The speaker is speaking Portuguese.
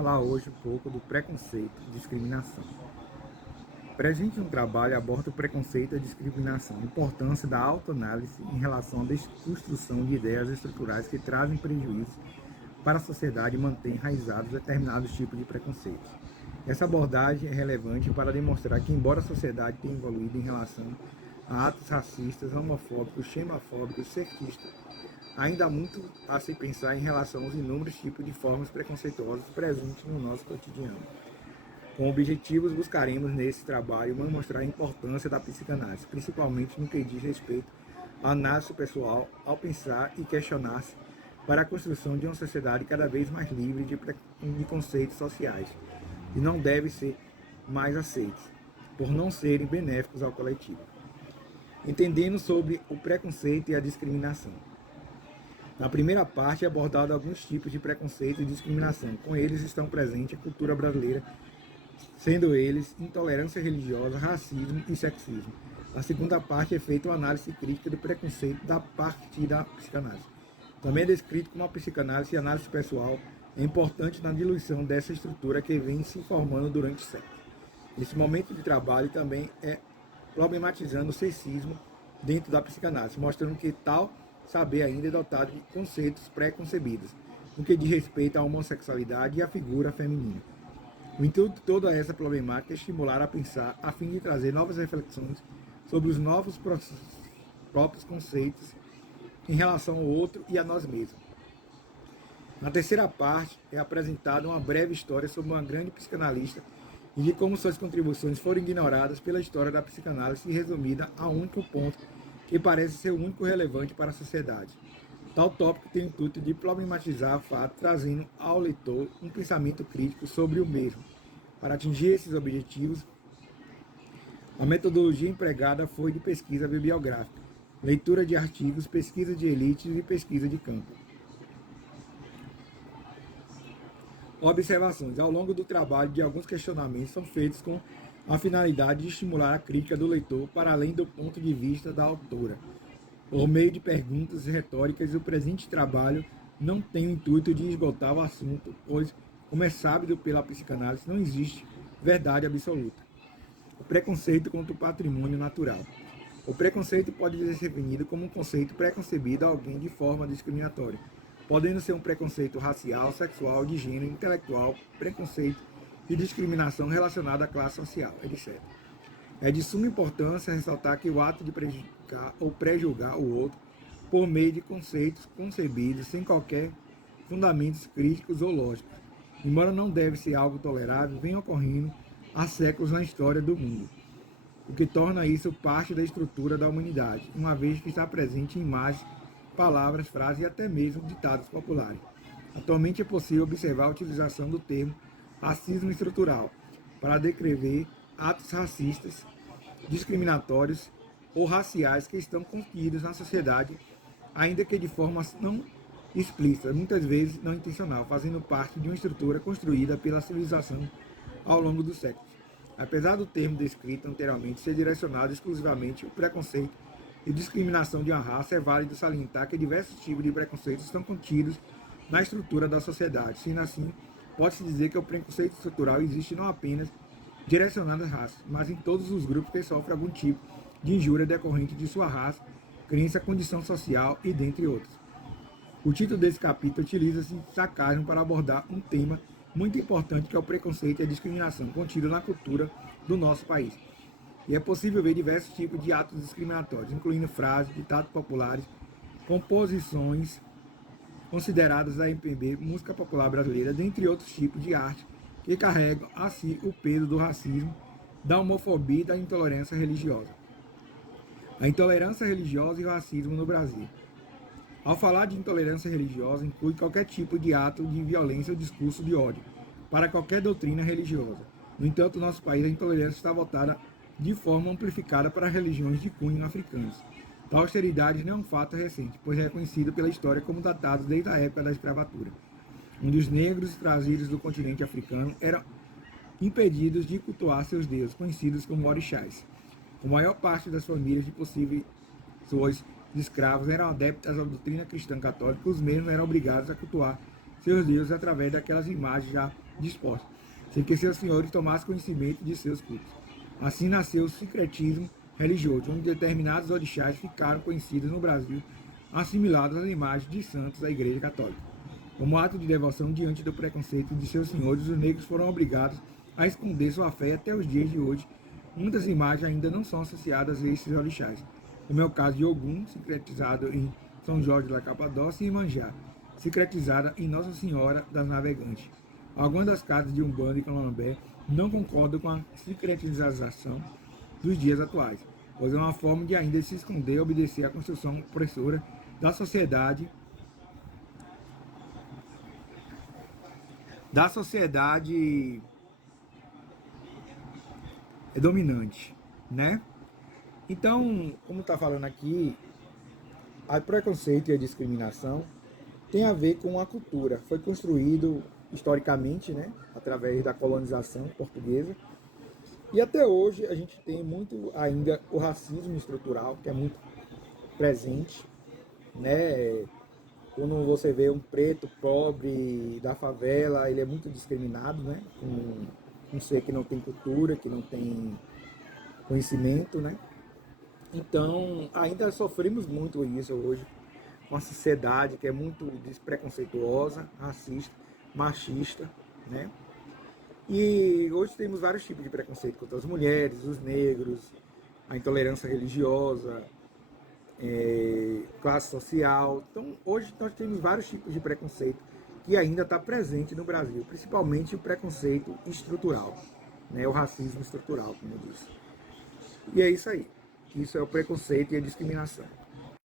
falar hoje um pouco do preconceito e discriminação. Presente no trabalho aborda o preconceito e a discriminação, a importância da autoanálise em relação à desconstrução de ideias estruturais que trazem prejuízos para a sociedade e mantêm enraizados determinados tipos de preconceitos. Essa abordagem é relevante para demonstrar que, embora a sociedade tenha evoluído em relação a atos racistas, homofóbicos, xenofóbicos, sexistas, ainda há muito a se pensar em relação aos inúmeros tipos de formas preconceituosas presentes no nosso cotidiano. Com objetivos, buscaremos nesse trabalho mostrar a importância da psicanálise, principalmente no que diz respeito à análise pessoal, ao pensar e questionar-se para a construção de uma sociedade cada vez mais livre de conceitos sociais, que não devem ser mais aceitos, por não serem benéficos ao coletivo. Entendendo sobre o preconceito e a discriminação. Na primeira parte é abordado alguns tipos de preconceito e discriminação. Com eles estão presentes a cultura brasileira, sendo eles intolerância religiosa, racismo e sexismo. Na segunda parte é feita uma análise crítica do preconceito da parte da psicanálise. Também é descrito como a psicanálise e a análise pessoal é importante na diluição dessa estrutura que vem se formando durante séculos. Esse momento de trabalho também é problematizando o sexismo dentro da psicanálise, mostrando que tal saber ainda é dotado de conceitos pré-concebidos, no que diz respeito à homossexualidade e à figura feminina. O intuito de toda essa problemática é estimular a pensar a fim de trazer novas reflexões sobre os novos próprios conceitos em relação ao outro e a nós mesmos. Na terceira parte é apresentada uma breve história sobre uma grande psicanalista e de como suas contribuições foram ignoradas pela história da psicanálise e resumida a um único ponto que parece ser o único relevante para a sociedade. Tal tópico tem o intuito de problematizar o fato, trazendo ao leitor um pensamento crítico sobre o mesmo. Para atingir esses objetivos, a metodologia empregada foi de pesquisa bibliográfica, leitura de artigos, pesquisa de elites e pesquisa de campo. Observações. Ao longo do trabalho, de alguns questionamentos são feitos com a finalidade de estimular a crítica do leitor para além do ponto de vista da autora. Por meio de perguntas retóricas, o presente trabalho não tem o intuito de esgotar o assunto, pois, como é sábio pela psicanálise, não existe verdade absoluta. O preconceito contra o patrimônio natural. O preconceito pode ser definido como um conceito preconcebido a alguém de forma discriminatória, podendo ser um preconceito racial, sexual, de gênero, intelectual, preconceito e discriminação relacionada à classe social, etc. É de suma importância ressaltar que o ato de prejudicar ou prejulgar o outro por meio de conceitos concebidos sem qualquer fundamentos críticos ou lógicos, embora não deve ser algo tolerável, vem ocorrendo há séculos na história do mundo, o que torna isso parte da estrutura da humanidade, uma vez que está presente em imagens, palavras, frases e até mesmo ditados populares. Atualmente é possível observar a utilização do termo racismo estrutural para descrever atos racistas, discriminatórios ou raciais que estão contidos na sociedade, ainda que de forma não explícita, muitas vezes não intencional, fazendo parte de uma estrutura construída pela civilização ao longo dos séculos. Apesar do termo descrito anteriormente ser direcionado exclusivamente ao preconceito e discriminação de uma raça, é válido salientar que diversos tipos de preconceitos estão contidos na estrutura da sociedade. Sendo assim, pode-se dizer que o preconceito estrutural existe não apenas direcionado às raças, mas em todos os grupos que sofrem algum tipo de injúria decorrente de sua raça, crença, condição social e dentre outros. O título desse capítulo utiliza-se de sarcasmo para abordar um tema muito importante que é o preconceito e a discriminação contido na cultura do nosso país. E é possível ver diversos tipos de atos discriminatórios, incluindo frases, ditados populares, composições consideradas da MPB, música popular brasileira, dentre outros tipos de arte que carregam a si o peso do racismo, da homofobia e da intolerância religiosa. A intolerância religiosa e o racismo no Brasil. Ao falar de intolerância religiosa, inclui qualquer tipo de ato de violência ou discurso de ódio para qualquer doutrina religiosa. No entanto, no nosso país, a intolerância está voltada de forma amplificada para religiões de cunho africanos. Tal austeridade não é um fato recente, pois é reconhecido pela história como datado desde a época da escravatura, onde os negros trazidos do continente africano eram impedidos de cultuar seus deuses, conhecidos como orixás. A maior parte das famílias de possíveis de escravos eram adeptas à doutrina cristã católica, os mesmos eram obrigados a cultuar seus deuses através daquelas imagens já dispostos, sem que seus senhores tomassem conhecimento de seus cultos. Assim nasceu o sincretismo religioso, onde determinados orixás ficaram conhecidos no Brasil, assimilados às imagens de santos da Igreja Católica. Como ato de devoção diante do preconceito de seus senhores, os negros foram obrigados a esconder sua fé até os dias de hoje. Muitas imagens ainda não são associadas a esses orixás, como é o caso de Ogum, sincretizado em São Jorge da Capadócia, e Iemanjá, sincretizada em Nossa Senhora das Navegantes. Algumas das casas de Umbanda e Candomblé não concordam com a sincretização dos dias atuais, pois é uma forma de ainda se esconder e obedecer à construção opressora da sociedade dominante, né? Então, como está falando aqui, o preconceito e a discriminação tem a ver com a cultura. Foi construído historicamente, né, através da colonização portuguesa. E até hoje a gente tem muito ainda o racismo estrutural, que é muito presente, né? Quando você vê um preto pobre da favela, ele é muito discriminado, né? Um ser que não tem cultura, que não tem conhecimento, né? Então, ainda sofremos muito isso hoje, com a sociedade que é muito despreconceituosa, racista, machista, né? E hoje temos vários tipos de preconceito contra as mulheres, os negros, a intolerância religiosa, classe social. Então, hoje nós temos vários tipos de preconceito que ainda está presente no Brasil, principalmente o preconceito estrutural, né? O racismo estrutural, como eu disse. E é isso aí. Isso é o preconceito e a discriminação.